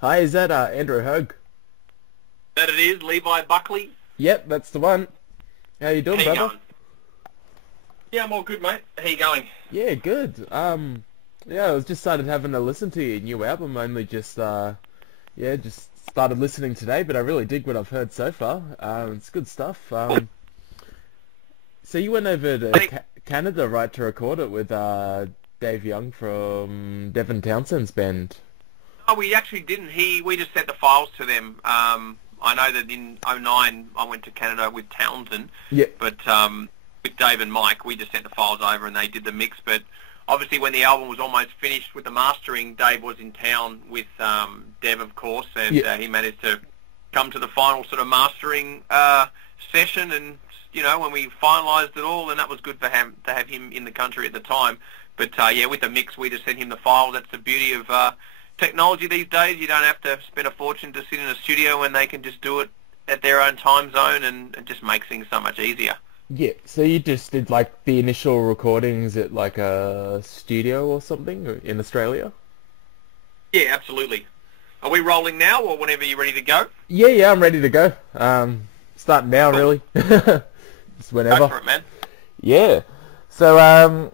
Hi, is that Andrew Haug? That it is, Levi Buckley. Yep, that's the one. How you doing, How you brother? going? Yeah, I'm all good, mate. How you going? Yeah, good. Yeah, I was just started having a listen to your new album. Only just started listening today, but I really dig what I've heard so far. It's good stuff. So you went over to I think, Canada, right, to record it with Dave Young from Devin Townsend's band. oh, we actually didn't. We just sent the files to them. I know that in '09 I went to Canada with Townsend, Yeah, but with Dave and Mike, we just sent the files over and they did the mix. But obviously, when the album was almost finished with the mastering, Dave was in town with Dev, of course, and yeah, he managed to come to the final sort of mastering session. And when we finalised it all, and that was good for him to have him in the country at the time. But yeah, with the mix, we just sent him the file. That's the beauty of technology these days. You don't have to spend a fortune to sit in a studio, and they can just do it at their own time zone, and it just makes things so much easier. yeah. So you just did like the initial recordings at like a studio or something in Australia? Yeah, absolutely. Are we rolling now, or whenever you're ready to go? Yeah, yeah, I'm ready to go. Starting now, Cool. really. Just Go whenever. for it, man. Yeah. So,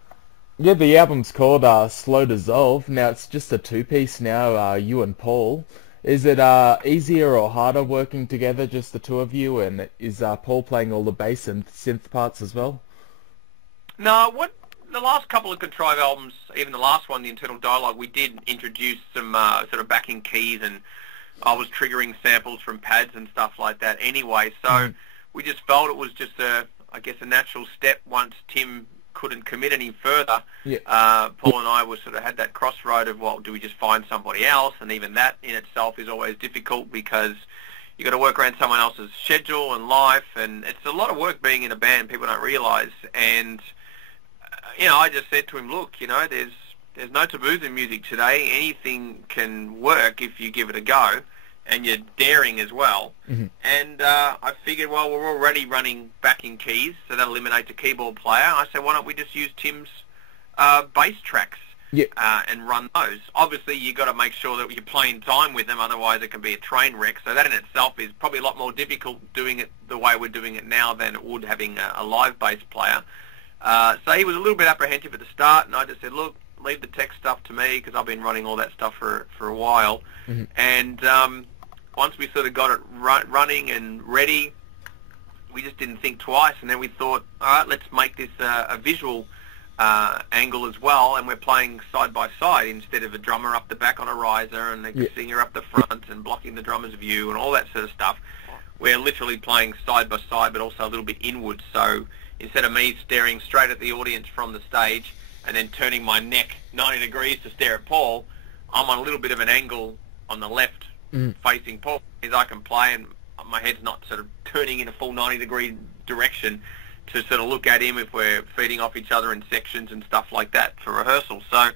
yeah, the album's called Slow Dissolve. Now it's just a two-piece now, you and Paul. Is it easier or harder working together, just the two of you? And is Paul playing all the bass and synth parts as well? No, what the last couple of Contrive albums, even the last one, the Internal Dialogue, we did introduce some sort of backing keys, and I was triggering samples from pads and stuff like that anyway. So Mhm. we just felt it was just I guess, a natural step once Tim couldn't commit any further. Yeah. Paul and I were sort of had that crossroad of, well, do we just find somebody else? And even that in itself is always difficult because you got to work around someone else's schedule and life, and it's a lot of work being in a band. People don't realise. And I just said to him, look, there's no taboos in music today. Anything can work if you give it a go, and you're daring as well. Mhm. And I figured, well, we're already running backing keys, so that eliminates a keyboard player. I said, why don't we just use Tim's bass tracks Yeah. and run those? Obviously, you've got to make sure that you're playing time with them, otherwise it can be a train wreck. So that in itself is probably a lot more difficult doing it the way we're doing it now than it would having a live bass player. So he was a little bit apprehensive at the start, and I just said, look, leave the tech stuff to me because I've been running all that stuff for a while. Mhm. And once we sort of got it running and ready, we just didn't think twice, and then we thought, all right, let's make this a visual angle as well, and we're playing side by side instead of a drummer up the back on a riser and Yeah. a singer up the front and blocking the drummer's view and all that sort of stuff. We're literally playing side by side, but also a little bit inwards. So instead of me staring straight at the audience from the stage and then turning my neck 90 degrees to stare at Paul, I'm on a little bit of an angle on the left Mhm. facing Paul, as I can play, and my head's not sort of turning in a full 90-degree direction to sort of look at him if we're feeding off each other in sections and stuff like that for rehearsal. So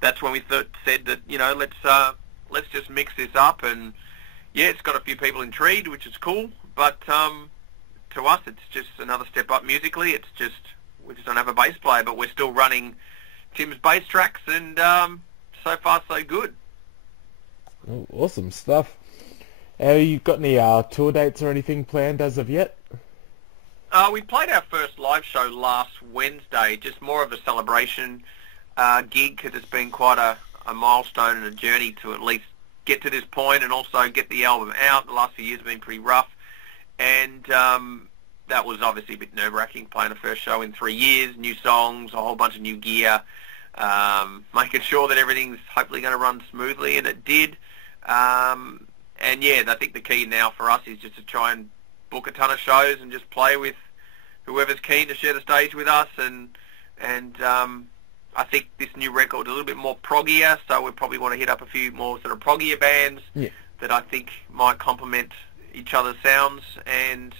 that's when we said that, let's just mix this up. And yeah, it's got a few people intrigued, which is cool, but to us it's just another step up musically. It's just we just don't have a bass player, but we're still running Tim's bass tracks, and so far so good. Oh, awesome stuff. Have you got any tour dates or anything planned as of yet? We played our first live show last Wednesday, just more of a celebration gig because it's been quite a milestone and a journey to at least get to this point and also get the album out. The last few years have been pretty rough, and that was obviously a bit nerve-wracking, playing the first show in 3 years, new songs, a whole bunch of new gear, making sure that everything's hopefully going to run smoothly, and it did. And yeah, I think the key now for us is just to try and book a ton of shows and just play with whoever's keen to share the stage with us. And I think this new record is a little bit more proggier, so we probably want to hit up a few more sort of proggier bands Yeah. that I think might complement each other's sounds. And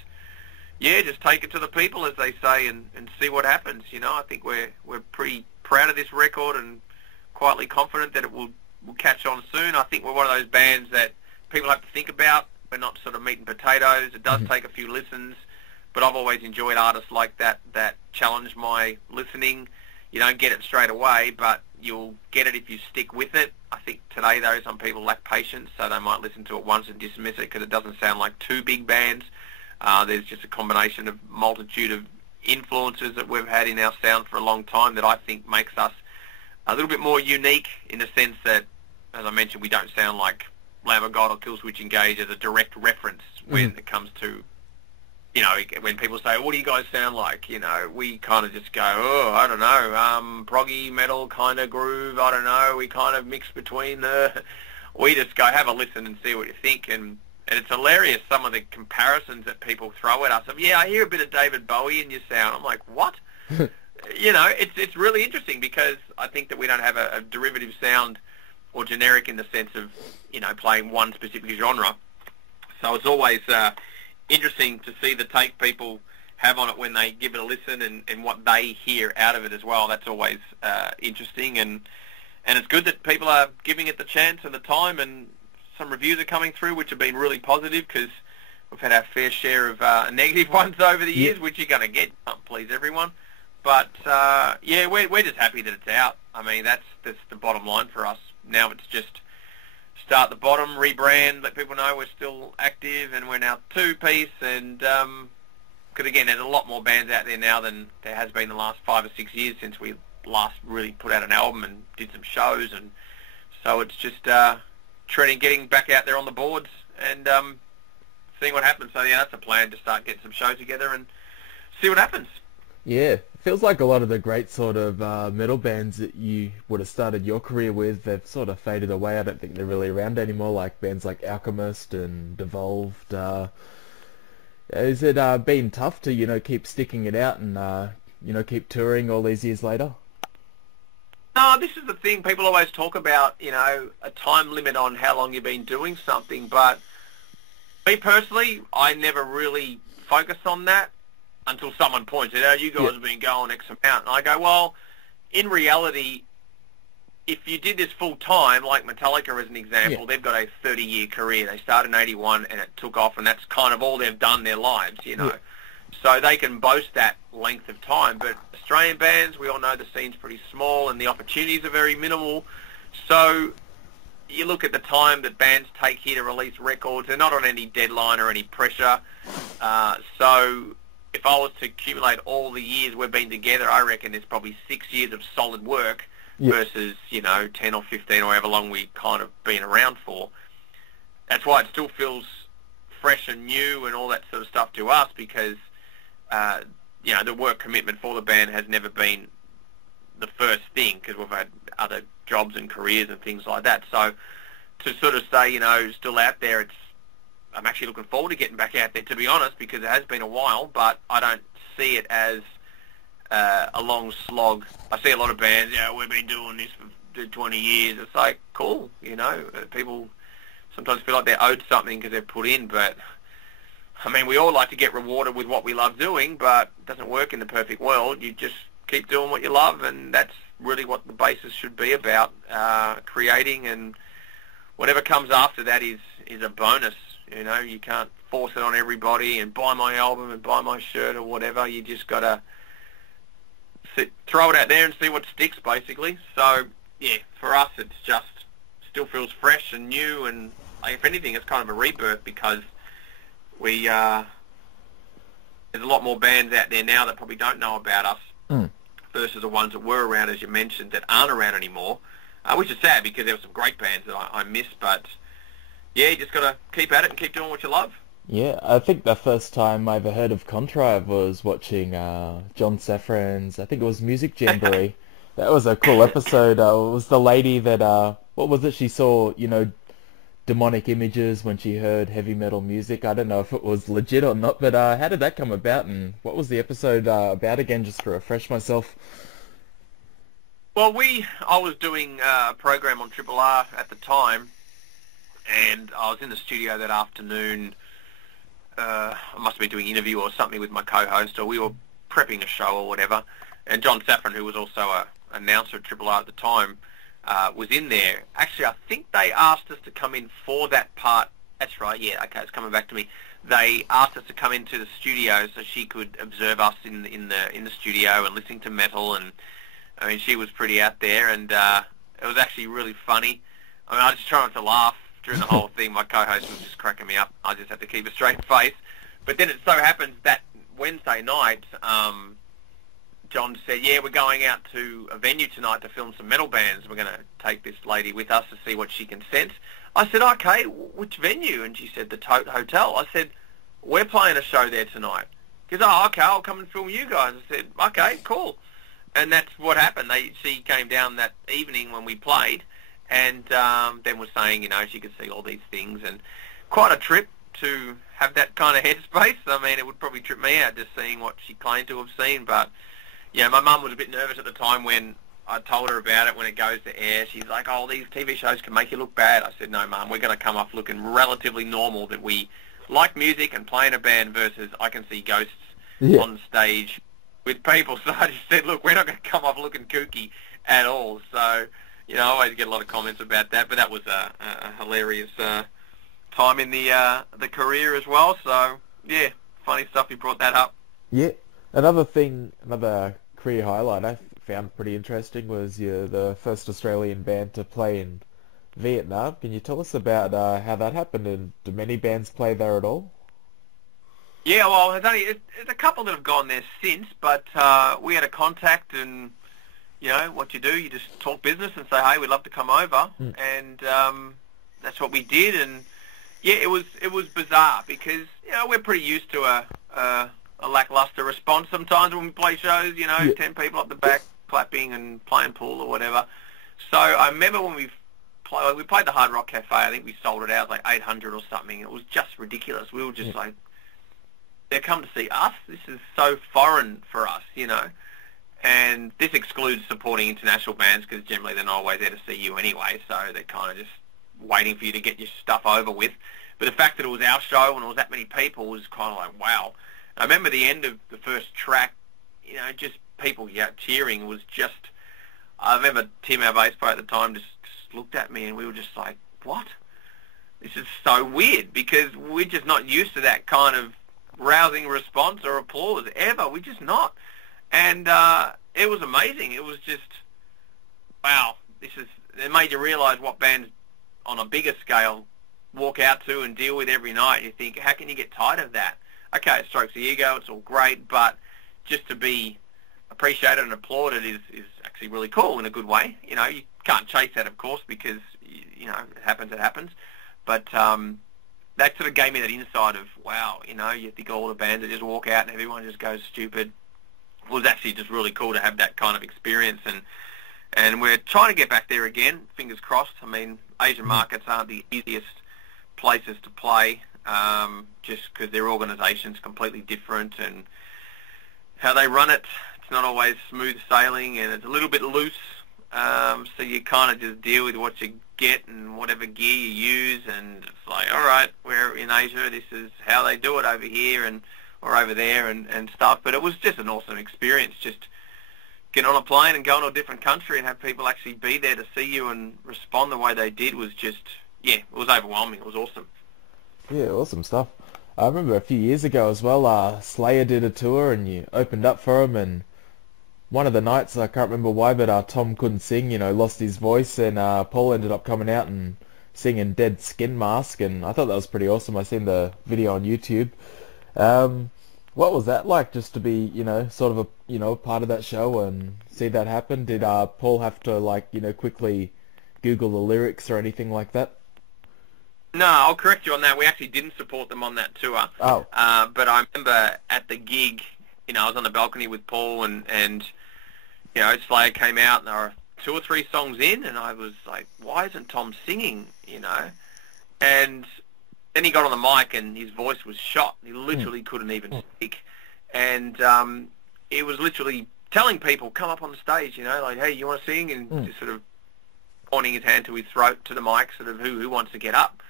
yeah, just take it to the people, as they say, and see what happens. I think we're pretty proud of this record and quietly confident that it will catch on soon. I think we're one of those bands that people have to think about. We're not sort of meat and potatoes. It does Mhm. take a few listens, but I've always enjoyed artists like that challenge my listening. You don't get it straight away, but you'll get it if you stick with it. I think today, though, some people lack patience, so they might listen to it once and dismiss it because it doesn't sound like two big bands. There's just a combination of multitude of influences that we've had in our sound for a long time that I think makes us a little bit more unique in the sense that, as I mentioned, we don't sound like Lamb of God or Killswitch Engage as a direct reference when it comes to, you know, when people say, what do you guys sound like? You know, we kind of just go, oh, I don't know, proggy metal kind of groove, I don't know. We kind of mix between we just go have a listen and see what you think. And it's hilarious, some of the comparisons that people throw at us of, yeah, I hear a bit of David Bowie in your sound. I'm like, what? You know, it's really interesting because I think that we don't have a derivative sound or generic in the sense of, you know, playing one specific genre. So it's always interesting to see the take people have on it when they give it a listen and what they hear out of it as well. That's always interesting, and it's good that people are giving it the chance and the time, and some reviews are coming through which have been really positive because we've had our fair share of negative ones over the years, which you're going to get. Can't please everyone. But, yeah, we're just happy that it's out. I mean, that's the bottom line for us. Now it's just start the bottom, rebrand, let people know we're still active, and we're now two-piece. And because, again, there's a lot more bands out there now than there has been the last 5 or 6 years since we last really put out an album and did some shows. And so it's just getting back out there on the boards and seeing what happens. So, yeah, that's a plan, to start getting some shows together and see what happens. Yeah, feels like a lot of the great sort of metal bands that you would have started your career with, they've sort of faded away. I don't think they're really around anymore, like bands like Alchemist and Devolved. Has it been tough to, you know, keep sticking it out and, you know, keep touring all these years later? No, this is the thing. People always talk about, you know, a time limit on how long you've been doing something, but me personally, I never really focus on that until someone points it out. You guys have been going X amount. And I go, well, in reality, if you did this full time, like Metallica as an example, they've got a 30-year career. They started in 81 and it took off, and that's kind of all they've done their lives, you know. So they can boast that length of time. But Australian bands, we all know the scene's pretty small and the opportunities are very minimal. So you look at the time that bands take here to release records, they're not on any deadline or any pressure. So if I was to accumulate all the years we've been together, I reckon there's probably 6 years of solid work versus, you know, 10 or 15 or however long we kind of been around for. That's why it still feels fresh and new and all that sort of stuff to us because, you know, the work commitment for the band has never been the first thing because we've had other jobs and careers and things like that. So to sort of say, you know, still out there, I'm actually looking forward to getting back out there, to be honest, because it has been a while, but I don't see it as a long slog. I see a lot of bands, you know, we've been doing this for 20 years. It's like, cool, you know, people sometimes feel like they're owed something because they've put in, but, I mean, we all like to get rewarded with what we love doing, but it doesn't work in the perfect world. You just keep doing what you love, and that's really what the basis should be about, creating, and whatever comes after that is a bonus. You know, you can't force it on everybody and buy my album and buy my shirt or whatever. You just got to throw it out there and see what sticks, basically. So, yeah, for us, it's just still feels fresh and new, and if anything, it's kind of a rebirth because there's a lot more bands out there now that probably don't know about us versus the ones that were around, as you mentioned, that aren't around anymore, which is sad because there were some great bands that I missed, but yeah, you just got to keep at it and keep doing what you love. Yeah, I think the first time I ever heard of Contrive was watching John Safran's, I think it was Music Jamboree. That was a cool episode. It was the lady that, what was it, she saw, you know, demonic images when she heard heavy metal music. I don't know if it was legit or not, but how did that come about, and what was the episode about again, just to refresh myself? Well, I was doing a program on Triple R at the time, and I was in the studio that afternoon. I must have been doing an interview or something with my co-host, or we were prepping a show or whatever. And John Safran, who was also an announcer at Triple R at the time, was in there. Actually, I think they asked us to come in for that part. That's right, yeah, okay, it's coming back to me. They asked us to come into the studio so she could observe us in the studio and listening to metal and I mean, she was pretty out there, and it was actually really funny. I mean, I just tried not to laugh during the whole thing. My co-host was just cracking me up. I just had to keep a straight face. But then it so happens that Wednesday night, John said, yeah, we're going out to a venue tonight to film some metal bands. We're going to take this lady with us to see what she can sense. I said, okay, which venue? And she said, the Tote Hotel. I said, we're playing a show there tonight. She goes, oh, okay, I'll come and film you guys. I said, okay, cool. And that's what happened. She came down that evening when we played, and then was saying, you know, she could see all these things, and quite a trip to have that kind of headspace. I mean, it would probably trip me out just seeing what she claimed to have seen, but yeah, my mum was a bit nervous at the time when I told her about it when it goes to air. She's like, oh, these TV shows can make you look bad. I said, no, Mum, we're going to come off looking relatively normal, that we like music and play in a band versus I can see ghosts on stage with people. So I just said, look, we're not going to come off looking kooky at all. So, you know, I always get a lot of comments about that, but that was a hilarious time in the career as well. So, yeah, funny stuff you brought that up. Yeah. Another career highlight I found pretty interesting was you're the first Australian band to play in Vietnam. Can you tell us about how that happened, and do many bands play there at all? Yeah, well, there's a couple that have gone there since, but we had a contact, and, you know, what you do, you just talk business and say, hey, we'd love to come over, and that's what we did, and yeah, it was bizarre because, you know, we're pretty used to a lackluster response sometimes when we play shows, you know, 10 people up the back clapping and playing pool or whatever. So I remember when we played the Hard Rock Cafe, I think we sold it out like 800 or something. It was just ridiculous. We were just like, they're come to see us? This is so foreign for us, you know. And this excludes supporting international bands because generally they're not always there to see you anyway, so they're kind of just waiting for you to get your stuff over with. But the fact that it was our show and it was that many people was kind of like, wow. I remember the end of the first track, you know, just people cheering was just, I remember Tim, our bass player at the time, just looked at me and we were just like, what? This is so weird because we're just not used to that kind of rousing response or applause ever. We're just not. And it was amazing. It was just, wow, it made you realise what bands on a bigger scale walk out to and deal with every night. You think, how can you get tired of that? Okay, it strokes the ego, it's all great, but just to be appreciated and applauded is actually really cool in a good way. You know, you can't chase that, of course, because, you know, it happens. But that sort of gave me that insight of, wow, you know, you think all the bands that just walk out and everyone just goes stupid. It was actually just really cool to have that kind of experience, and we're trying to get back there again, fingers crossed. I mean, Asian markets aren't the easiest places to play, just because their organisation's completely different and how they run it. It's not always smooth sailing and it's a little bit loose, so you kind of just deal with what you get and whatever gear you use, and it's like, all right, we're in Asia, this is how they do it over here or over there and stuff. But it was just an awesome experience, just get on a plane and go to a different country and have people actually be there to see you and respond the way they did was just, yeah, it was overwhelming. It was awesome. Yeah, awesome stuff. I remember a few years ago as well, Slayer did a tour and you opened up for him, and one of the nights, I can't remember why, but Tom couldn't sing, you know, lost his voice, and Paul ended up coming out and singing Dead Skin Mask, and I thought that was pretty awesome. I seen the video on YouTube. What was that like, just to be, you know, sort of a, you know, part of that show and see that happen? Did Paul have to, like, you know, quickly Google the lyrics or anything like that? No, I'll correct you on that. We actually didn't support them on that tour. Oh. But I remember at the gig, you know, I was on the balcony with Paul and you know, Slayer came out and there were 2 or 3 songs in and I was like, why isn't Tom singing, you know? And then he got on the mic and his voice was shot. He literally couldn't even speak. And he was literally telling people, come up on the stage, you know, like, hey, you want to sing? And just sort of pointing his hand to his throat to the mic, sort of who wants to get up.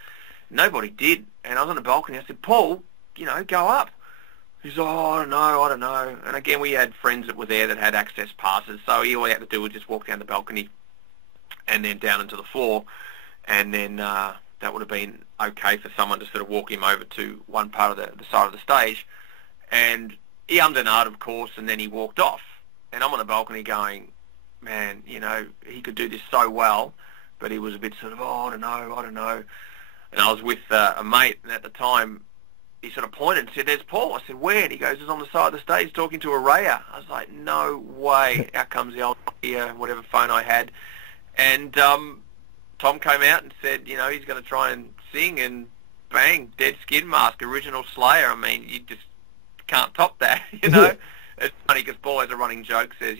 Nobody did. And I was on the balcony. I said, Paul, you know, go up. He's, oh, I don't know. And again, we had friends that were there that had access passes. So all he had to do was just walk down the balcony and then down into the floor. And then that would have been okay for someone to sort of walk him over to one part of the side of the stage. And he ummed and ahed, of course, and then he walked off. And I'm on the balcony going, man, he could do this so well, but he was a bit sort of, oh, I don't know. And I was with a mate, and at the time, he sort of pointed and said, there's Paul. I said, where? And he goes, he's on the side of the stage talking to a rayer. I was like, no way. Out comes the old Nokia, whatever phone I had. And Tom came out and said, he's going to try and sing, and bang, Dead Skin Mask, original Slayer. I mean, you just can't top that, It's funny because Paul has a running joke, says,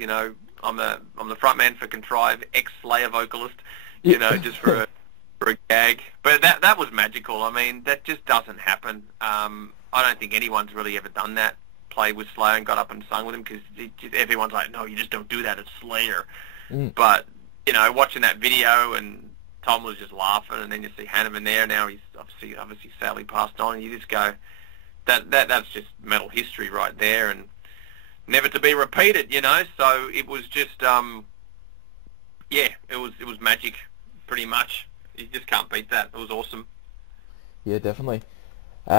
I'm the front man for Contrive, ex-Slayer vocalist, just for a gag. But that was magical. I mean, that just doesn't happen. I don't think anyone's really ever done that, played with Slayer and got up and sung with him, because everyone's like, no, you just don't do that, it's Slayer. But, watching that video, and Tom was just laughing, and then you see Hanneman there, now he's obviously sadly passed on, and you just go, that's just metal history right there, and never to be repeated, so it was just, it was magic, pretty much. You just can't beat that. It was awesome. Yeah, definitely. You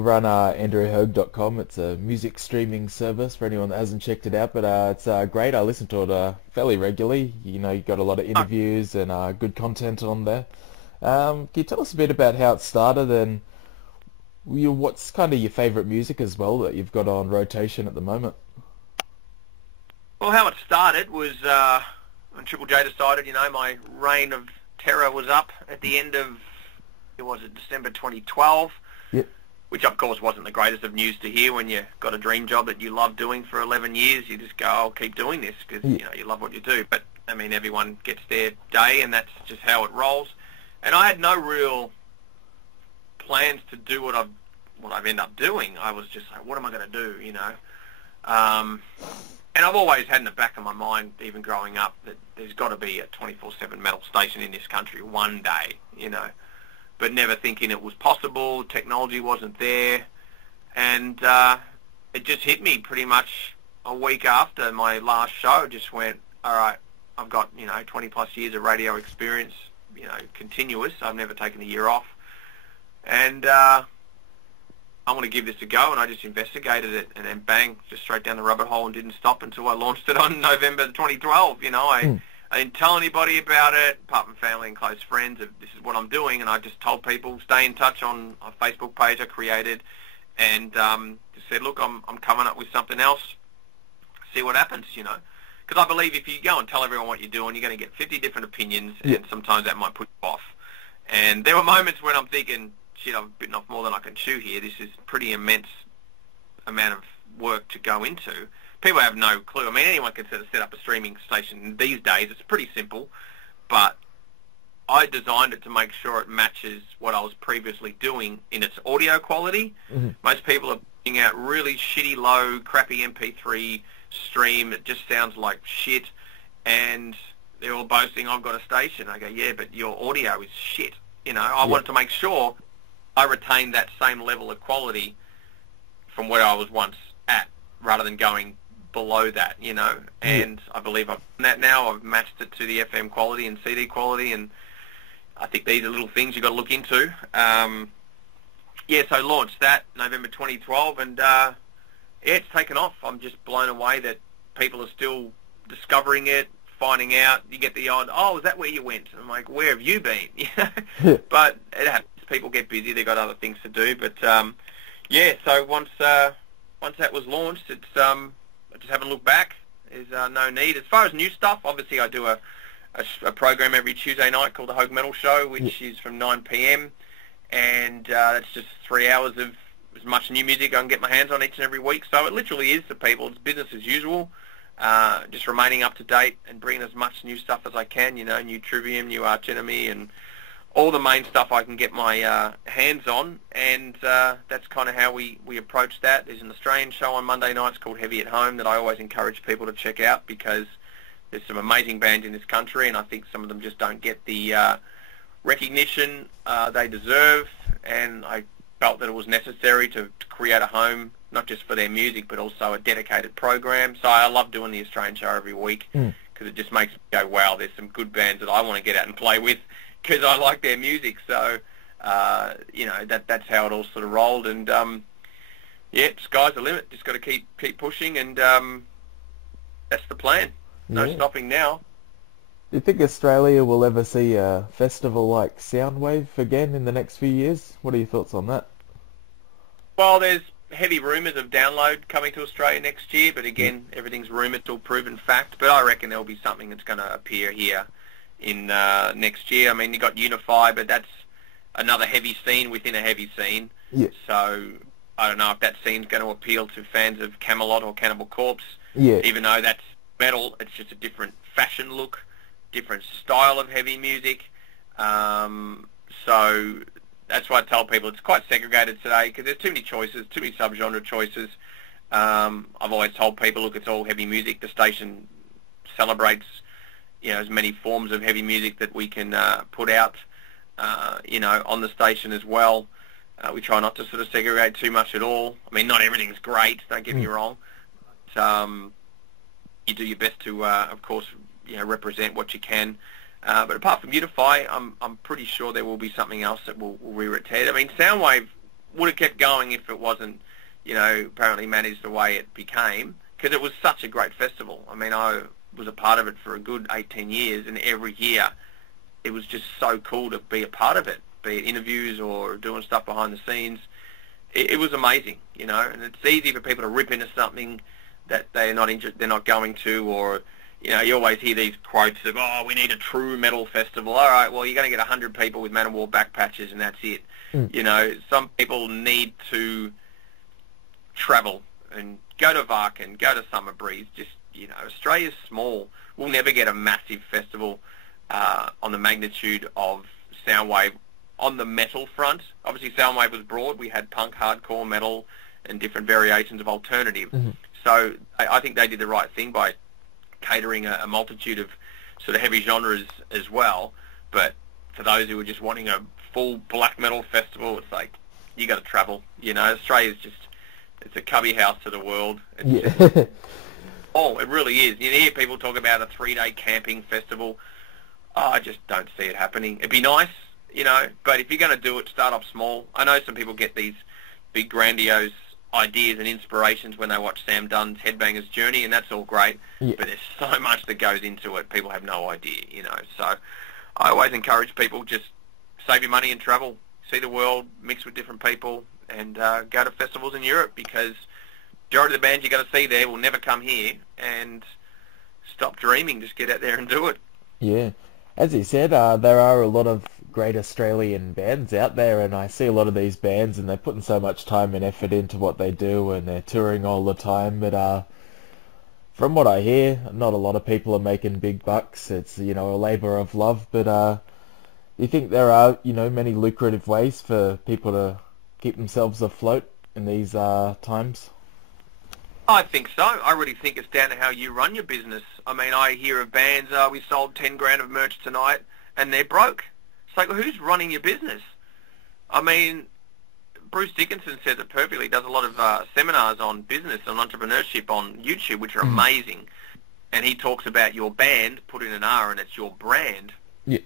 run AndrewHaug.com. It's a music streaming service for anyone that hasn't checked it out, but it's great. I listen to it fairly regularly. You've got a lot of interviews and good content on there. Can you tell us a bit about how it started, and what's kind of your favourite music as well that you've got on rotation at the moment? Well, how it started was when Triple J decided, my reign of terror was up at the end of, December 2012, yep. Which of course wasn't the greatest of news to hear when you got a dream job that you love doing for 11 years. You just go, I'll keep doing this because, you love what you do. But, I mean, everyone gets their day, and that's just how it rolls. And I had no real plans to do what I've ended up doing. I was just like, what am I going to do, And I've always had in the back of my mind, even growing up, that there's got to be a 24/7 metal station in this country one day, but never thinking it was possible. Technology wasn't there, and it just hit me pretty much a week after my last show. Just went, all right, I've got 20 plus years of radio experience, continuous. I've never taken a year off, and I want to give this a go, and I just investigated it, and then bang, just straight down the rabbit hole, and didn't stop until I launched it on November 2012. I didn't tell anybody about it, apart from family and close friends, of this is what I'm doing, and I just told people, stay in touch on a Facebook page I created, and just said, look, I'm coming up with something else, see what happens, Because I believe if you go and tell everyone what you're doing, you're going to get 50 different opinions, and sometimes that might put you off. And there were moments when I'm thinking, shit, I've bitten off more than I can chew here. This is pretty immense amount of work to go into. People have no clue. I mean, anyone can set up a streaming station these days. It's pretty simple, but I designed it to make sure it matches what I was previously doing in its audio quality. Mm-hmm. Most people are putting out really shitty, low, crappy MP3 stream that just sounds like shit, and they're all boasting, I've got a station. I go, yeah, but your audio is shit. I wanted to make sure I retained that same level of quality from where I was once at, rather than going below that, and I believe I've done that now. I've matched it to the FM quality and CD quality, and I think these are little things you've got to look into. So launched that November 2012, and it's taken off. I'm just blown away that people are still discovering it, finding out. You get the odd, oh, is that where you went? And I'm like, where have you been? But it happens. People get busy. They've got other things to do. But, so once that was launched, it's I just haven't looked back. There's no need. As far as new stuff, obviously I do a program every Tuesday night called the Haug Metal Show, which is from 9 p.m. And that's just 3 hours of as much new music I can get my hands on each and every week. So it literally is for people. It's business as usual. Just remaining up to date and bringing as much new stuff as I can, new Trivium, new Arch Enemy, and all the main stuff I can get my hands on, and that's kind of how we approach that. There's an Australian show on Monday nights called Heavy at Home that I always encourage people to check out, because there's some amazing bands in this country, and I think some of them just don't get the recognition they deserve, and I felt that it was necessary to create a home, not just for their music, but also a dedicated program. So I love doing the Australian show every week, because it just makes me go, wow, there's some good bands that I want to get out and play with, because I like their music. So, that's how it all sort of rolled. And, sky's the limit. Just got to keep pushing, and that's the plan. no Yeah. stopping now. Do you think Australia will ever see a festival like Soundwave again in the next few years? What are your thoughts on that? Well, there's heavy rumours of Download coming to Australia next year, but Yeah. again, everything's rumour till proven fact. But I reckon there'll be something that's going to appear here in next year. I mean, you got Unify, but that's another heavy scene within a heavy scene. Yeah. So I don't know if that scene's going to appeal to fans of Camelot or Cannibal Corpse. Yeah. Even though that's metal, it's just a different fashion look, different style of heavy music. So that's why I tell people it's quite segregated today because there's too many choices, too many subgenre choices. I've always told people, look, it's all heavy music. The station celebrates, as many forms of heavy music that we can put out, on the station as well. We try not to sort of segregate too much at all. I mean, not everything's great, don't get me wrong. But, you do your best to, of course, represent what you can. But apart from Unify, I'm pretty sure there will be something else that will rear its head. I mean, Soundwave would have kept going if it wasn't, apparently managed the way it became, because it was such a great festival. I mean, I was a part of it for a good 18 years, and every year it was just so cool to be a part of it, be it interviews or doing stuff behind the scenes. It was amazing, and it's easy for people to rip into something that they're not going to, or you always hear these quotes of, oh, we need a true metal festival. All right, well, you're going to get 100 people with Manowar back patches and that's it. Some people need to travel and go to Varken, go to Summer Breeze. Just, Australia's small. We'll never get a massive festival on the magnitude of Soundwave on the metal front. Obviously, Soundwave was broad. We had punk, hardcore, metal, and different variations of alternative. So I think they did the right thing by catering a multitude of sort of heavy genres as well. But for those who are just wanting a full black metal festival, it's like, you got to travel. Australia's just, it's a cubby house to the world. It's just, it really is. You hear people talk about a 3-day camping festival. Oh, I just don't see it happening. It'd be nice, but if you're going to do it, start off small. I know some people get these big grandiose ideas and inspirations when they watch Sam Dunn's Headbanger's Journey, and that's all great, but there's so much that goes into it, people have no idea, So I always encourage people, just save your money and travel, see the world, mix with different people, and go to festivals in Europe, because majority of the bands you're going to see there will never come here, and stop dreaming, just get out there and do it. Yeah. As you said, there are a lot of great Australian bands out there, and I see a lot of these bands and they're putting so much time and effort into what they do, and they're touring all the time, but from what I hear, not a lot of people are making big bucks. It's, a labour of love, but you think there are, many lucrative ways for people to keep themselves afloat in these times? I think so. I really think it's down to how you run your business. I mean, I hear of bands, we sold 10 grand of merch tonight, and they're broke. It's like, well, who's running your business? I mean, Bruce Dickinson says it perfectly. He does a lot of seminars on business and entrepreneurship on YouTube, which are amazing. And he talks about your band, put in an R, and it's your brand. Yeah.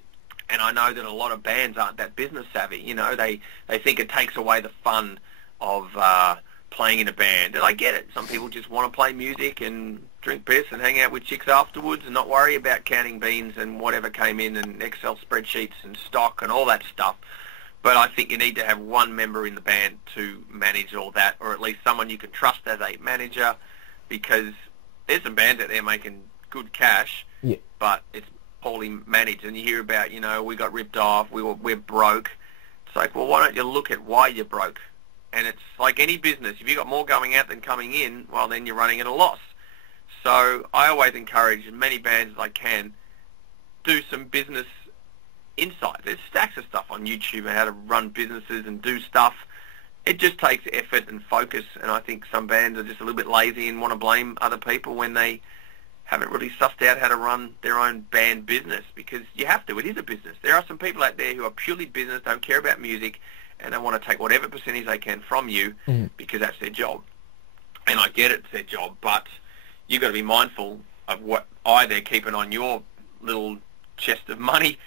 And I know that a lot of bands aren't that business savvy. They think it takes away the fun of playing in a band. And I get it. Some people just want to play music and drink piss and hang out with chicks afterwards and not worry about counting beans and whatever came in and Excel spreadsheets and stock and all that stuff. But I think you need to have one member in the band to manage all that, or at least someone you can trust as a manager, because there's some bands out there making good cash, but it's poorly managed. And you hear about, we got ripped off, we're broke. It's like, well, why don't you look at why you're broke? And it's like any business. If you've got more going out than coming in, well, then you're running at a loss. So I always encourage as many bands as I can do some business insight. There's stacks of stuff on YouTube on how to run businesses and do stuff. It just takes effort and focus, and I think some bands are just a little bit lazy and want to blame other people when they haven't really sussed out how to run their own band business, because you have to. It is a business. There are some people out there who are purely business, don't care about music, and they want to take whatever percentage they can from you because that's their job. And I get it's their job, but you've got to be mindful of what eye they're keeping on your little chest of money,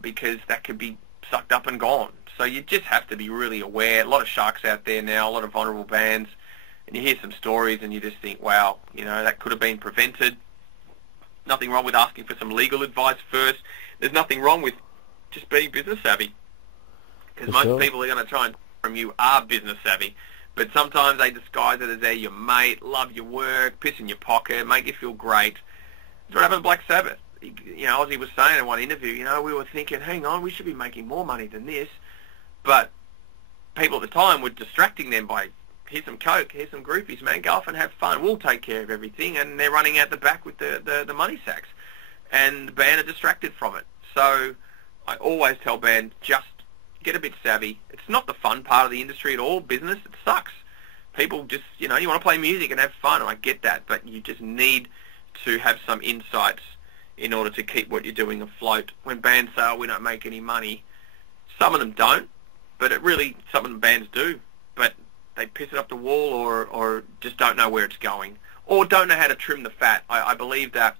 because that could be sucked up and gone. So you just have to be really aware. A lot of sharks out there now, a lot of vulnerable bands, and you hear some stories and you just think, wow, that could have been prevented. nothing wrong with asking for some legal advice first. There's nothing wrong with just being business savvy, because most people are going to try and from you are business savvy, but sometimes they disguise it as they're your mate, love your work, piss in your pocket, make you feel great. That's what happened to Black Sabbath. You know, Ozzy was saying in one interview, you know, we were thinking, hang on, we should be making more money than this, but people at the time were distracting them by, here's some coke, here's some groupies, man, go off and have fun, we'll take care of everything, and they're running out the back with the money sacks, and the band are distracted from it. So I always tell bands, just get a bit savvy. It's not the fun part of the industry at all, business, it sucks. People just, you know, you want to play music and have fun, and I get that, but you just need to have some insights in order to keep what you're doing afloat. When bands say, oh, we don't make any money, some of them don't, but it really, some of the bands do, but they piss it up the wall or just don't know where it's going, or don't know how to trim the fat. I believe that,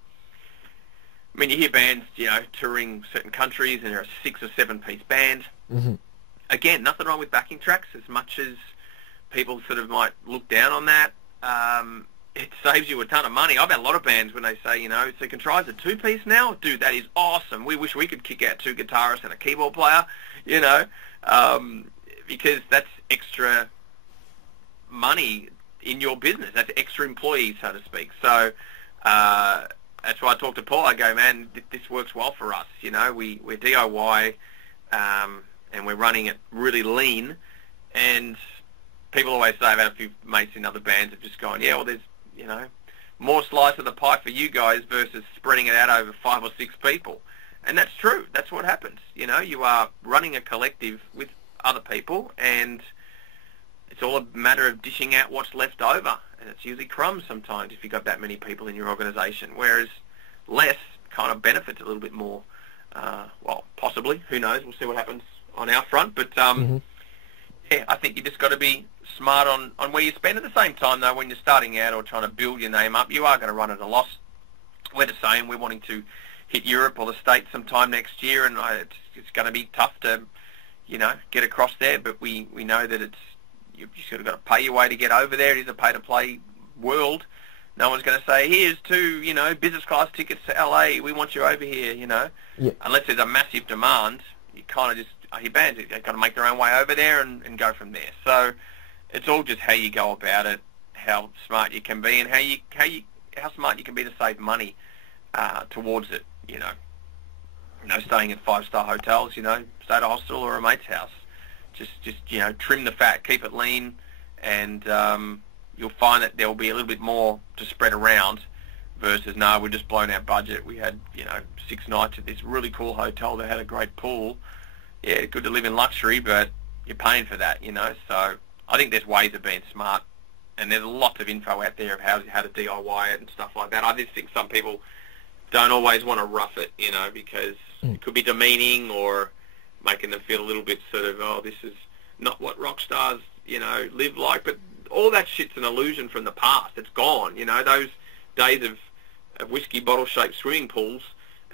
I mean, you hear bands, you know, touring certain countries and they're a 6 or 7-piece band. Mm-hmm. Again, nothing wrong with backing tracks, as much as people sort of might look down on that. It saves you a ton of money. I've had a lot of bands when they say, you know, so Contrive's a 2-piece now? Dude, that is awesome. We wish we could kick out 2 guitarists and a keyboard player, you know, because that's extra money in your business. That's extra employees, so to speak. So that's why I talk to Paul. I go, man, this works well for us. You know, we're DIY, and we're running it really lean. And people always say, I've had a few mates in other bands have just gone, yeah, well, there's, you know, more slice of the pie for you guys versus spreading it out over 5 or 6 people. And that's true. That's what happens. You know, you are running a collective with other people, and it's all a matter of dishing out what's left over. And it's usually crumbs sometimes if you've got that many people in your organisation, whereas less kind of benefits a little bit more. Well, possibly. Who knows? We'll see what happens on our front. But, yeah, I think you just got to be smart on where you spend. At the same time, though, when you're starting out or trying to build your name up, you are going to run at a loss. We're the same. We're wanting to hit Europe or the States sometime next year, and it's going to be tough to, you know, get across there. But we know that you've just got to pay your way to get over there. It is a pay-to-play world. No one's going to say, here's 2, you know, business class tickets to LA. We want you over here, you know. Yeah. Unless there's a massive demand, you kind of just, your bands, they've got to make their own way over there and go from there. So it's all just how you go about it, how smart you can be, and how smart you can be to save money towards it, you know. You know, staying at 5-star hotels, you know, stay at a hostel or a mate's house. Just you know, trim the fat, keep it lean, and you'll find that there will be a little bit more to spread around versus, no, we're just blown our budget. We had, you know, 6 nights at this really cool hotel that had a great pool. Yeah, good to live in luxury, but you're paying for that, you know. So I think there's ways of being smart, and there's lots of info out there of how to DIY it and stuff like that. I just think some people don't always want to rough it, you know, because it could be demeaning or making them feel a little bit sort of, oh, this is not what rock stars, you know, live like. But all that shit's an illusion from the past. It's gone, you know. Those days of whiskey bottle-shaped swimming pools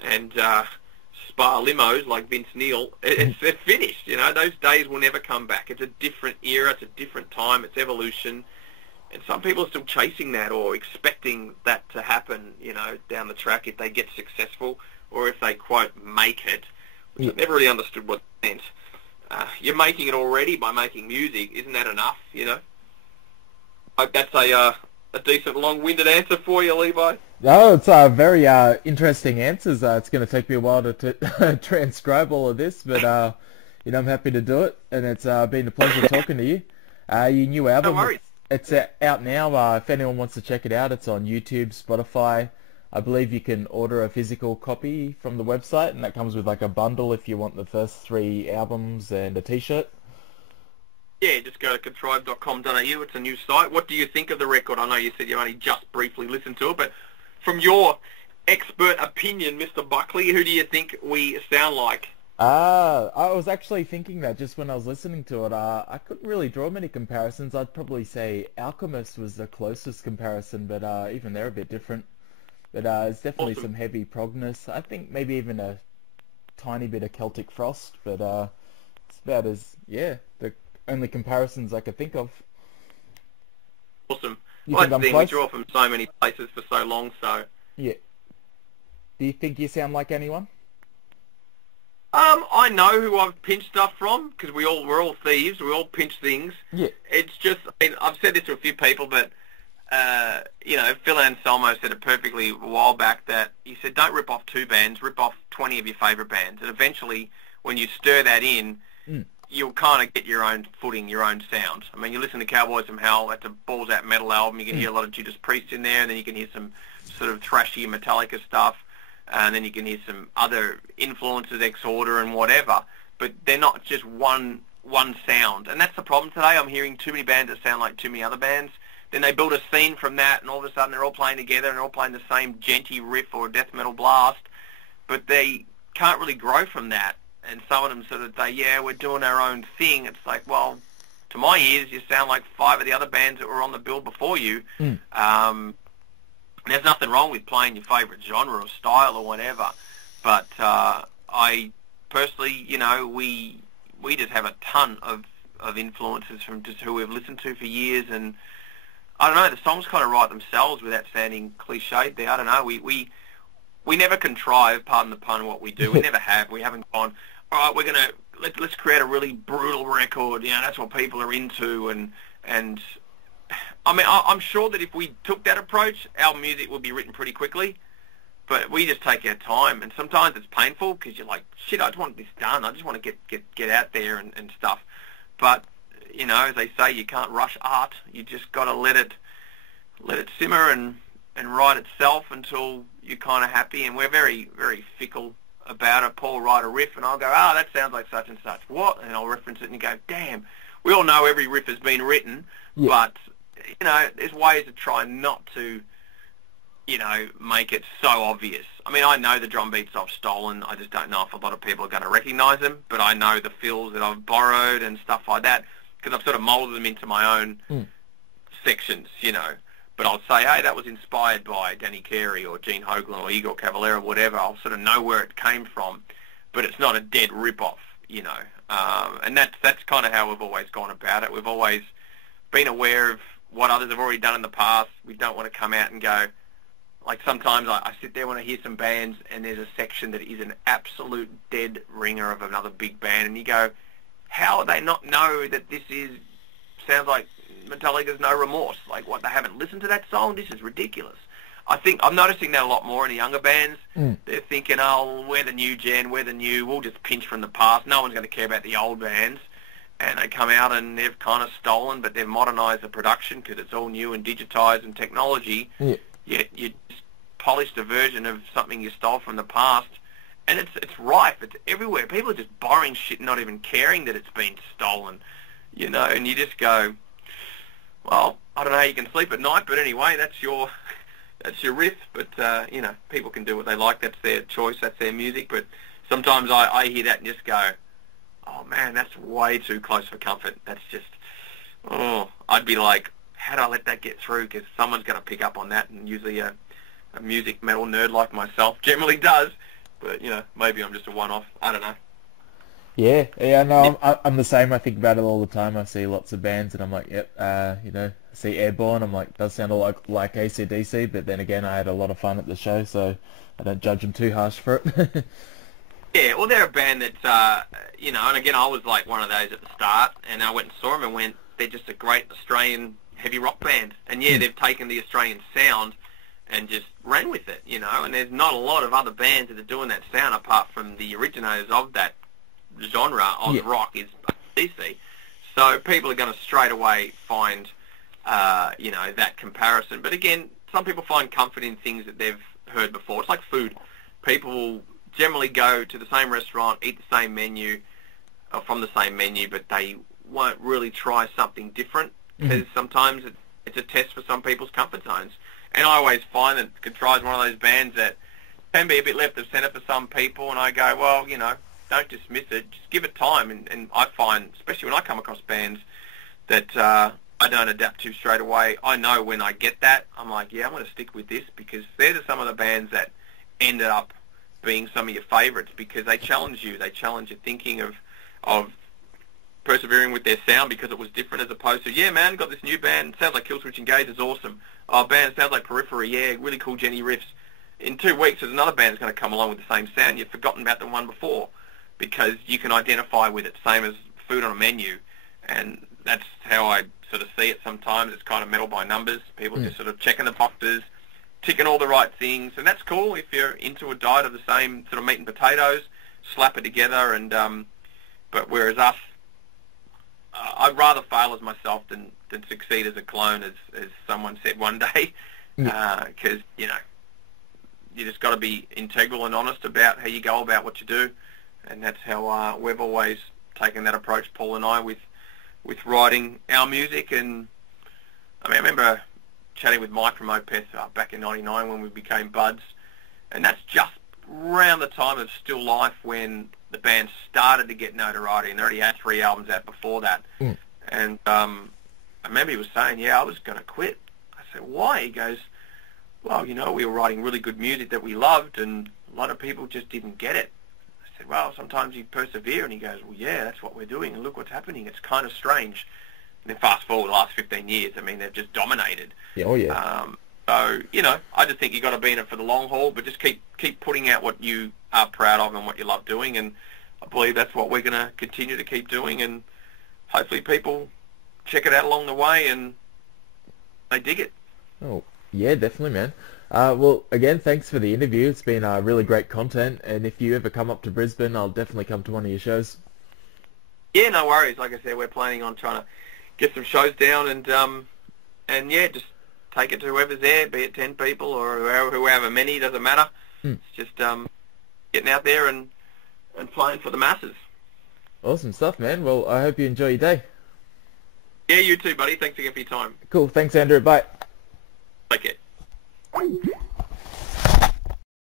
and spa limos like Vince Neil, it's finished, you know. Those days will never come back. It's a different era. It's a different time. It's evolution. And some people are still chasing that or expecting that to happen, you know, down the track if they get successful or if they, quote, make it, which I've never really understood what it meant. You're making it already by making music. Isn't that enough, you know? I hope that's a decent long-winded answer for you, Levi. No, it's very interesting answers. It's going to take me a while to transcribe all of this, but you know, I'm happy to do it, and it's been a pleasure talking to you. Your new album, no worries. It's out now. If anyone wants to check it out, it's on YouTube, Spotify. I believe you can order a physical copy from the website, and that comes with like a bundle if you want the first 3 albums and a T-shirt. Yeah, just go to contrive.com.au. It's a new site. What do you think of the record? I know you said you only just briefly listened to it, but from your expert opinion, Mr. Buckley, who do you think we sound like? I was actually thinking that just when I was listening to it. I couldn't really draw many comparisons. I'd probably say Alchemist was the closest comparison, but even they're a bit different. But it's definitely some heavy progness. I think maybe even a tiny bit of Celtic Frost, but it's about as, the only comparisons I could think of. Awesome. You well, think that's I'm the thing, close? we draw from so many places for so long, so... Yeah. Do you think you sound like anyone? I know who I've pinched stuff from because we're all thieves. We all pinch things. Yeah. It's just, I mean, I've said this to a few people, but Phil Anselmo said it perfectly a while back that he said, don't rip off two bands, rip off 20 of your favourite bands, and eventually, when you stir that in, you'll kind of get your own footing, your own sound. I mean, you listen to Cowboys from Hell, that's a balls-out metal album. You can hear a lot of Judas Priest in there, and then you can hear some sort of thrashy Metallica stuff. And then you can hear some other influences, Exorder and whatever, but they're not just one sound. And that's the problem today. I'm hearing too many bands that sound like too many other bands. Then they build a scene from that, and all of a sudden they're all playing together, and they're all playing the same djenty riff or death metal blast, but they can't really grow from that. And some of them sort of say, yeah, we're doing our own thing. It's like, well, to my ears, you sound like five of the other bands that were on the bill before you. There's nothing wrong with playing your favourite genre or style or whatever, but I personally, we just have a ton of influences from just who we've listened to for years, and I don't know, the songs kind of write themselves without sounding cliched there. I don't know, we never contrive, pardon the pun, what we do. We never have. We haven't gone, all right, let's create a really brutal record, that's what people are into, and I mean, I'm sure that if we took that approach, our music would be written pretty quickly, but we just take our time, and sometimes it's painful because you're like, shit, I just want this done. I just want to get out there and stuff. But, as they say, you can't rush art. You just got to let it simmer and write itself until you're kind of happy, and we're very, very fickle about it. Paul will write a riff, and I'll go, that sounds like such and such. What? And I'll reference it, and you go, damn, we all know every riff has been written, but there's ways to try not to, make it so obvious. I mean, I know the drum beats I've stolen. I just don't know if a lot of people are going to recognise them, but I know the fills that I've borrowed and stuff like that because I've sort of moulded them into my own sections, But I'll say, hey, that was inspired by Danny Carey or Gene Hoglan or Igor Cavalera or whatever. I'll sort of know where it came from, but it's not a dead rip-off, And that's kind of how we've always gone about it. We've always been aware of what others have already done in the past. We don't want to come out and go, like sometimes I sit there when I hear some bands and there's a section that is an absolute dead ringer of another big band, and you go, how do they not know that this sounds like Metallica's No Remorse? Like, what, they haven't listened to that song? This is ridiculous. I think I'm noticing that a lot more in the younger bands. They're thinking, we're the new gen, we'll just pinch from the past. No one's going to care about the old bands. And they come out and they've kind of stolen, but they've modernised the production because it's all new and digitised and technology. Yet you just polished a version of something you stole from the past, and it's rife. It's everywhere. People are just borrowing shit, not even caring that it's been stolen, And you just go, well, I don't know how you can sleep at night, but anyway, that's your riff. But people can do what they like. That's their choice. That's their music. But sometimes I hear that and just go, oh man, that's way too close for comfort. That's just, I'd be like, how do I let that get through? Because someone's going to pick up on that, and usually a music metal nerd like myself generally does. But, maybe I'm just a one-off. I don't know. Yeah, no, I'm the same. I think about it all the time. I see lots of bands, and I'm like, yep, I see Airborne. I'm like, does sound like AC/DC, but then again, I had a lot of fun at the show, so I don't judge them too harsh for it. Yeah, well, they're a band that's, and again, I was like one of those at the start, and I went and saw them and went, they're just a great Australian heavy rock band. And yeah, they've taken the Australian sound and just ran with it, and there's not a lot of other bands that are doing that sound apart from the originators of that genre. Oz rock is DC. So people are going to straight away find, that comparison. But again, some people find comfort in things that they've heard before. It's like food. People will generally go to the same restaurant, eat the same menu, or from the same menu, but they won't really try something different because sometimes it's a test for some people's comfort zones. And I always find that CONTRIVE is one of those bands that can be a bit left of centre for some people, and I go, well, don't dismiss it, just give it time. And I find, especially when I come across bands that I don't adapt to straight away, I know when I get that, I'm like, yeah, I'm going to stick with this, because these are some of the bands that ended up being some of your favourites because they challenge you. They challenge your thinking of persevering with their sound because it was different, as opposed to, yeah, man, got this new band, sounds like Killswitch Engage is awesome. Oh, band sounds like Periphery, yeah, really cool Jenny riffs. in 2 weeks there's another band that's going to come along with the same sound. You've forgotten about the one before because you can identify with it, same as food on a menu. And that's how I sort of see it sometimes. It's kind of metal by numbers. People just sort of checking the boxes, ticking all the right things, and that's cool if you're into a diet of the same sort of meat and potatoes. Slap it together, and but whereas us, I'd rather fail as myself than succeed as a clone, as someone said one day, because you just got to be integral and honest about how you go about what you do, and that's how we've always taken that approach, Paul and I, with writing our music. And I mean, I remember chatting with Mike from Opeth back in '99 when we became buds, and that's just around the time of Still Life when the band started to get notoriety, and they already had 3 albums out before that. And I remember he was saying, I was going to quit. I said, why? He goes, well, we were writing really good music that we loved, and a lot of people just didn't get it. I said, well, sometimes you persevere. And he goes, well, yeah, that's what we're doing, and look what's happening. It's kind of strange. And then fast forward the last 15 years, I mean, they've just dominated. Oh, yeah. So, I just think you got to be in it for the long haul, but just keep putting out what you are proud of and what you love doing, and I believe that's what we're going to continue to keep doing, and hopefully people check it out along the way and they dig it. Oh, yeah, definitely, man. Well, again, thanks for the interview. It's been really great content, and if you ever come up to Brisbane, I'll definitely come to one of your shows. Yeah, no worries. Like I said, we're planning on trying to get some shows down, and yeah, just take it to whoever's there, be it 10 people or whoever many, doesn't matter. It's just getting out there and playing for the masses. Awesome stuff, man. Well, I hope you enjoy your day. Yeah, you too, buddy. Thanks again for your time. Cool. Thanks, Andrew. Bye. Take care.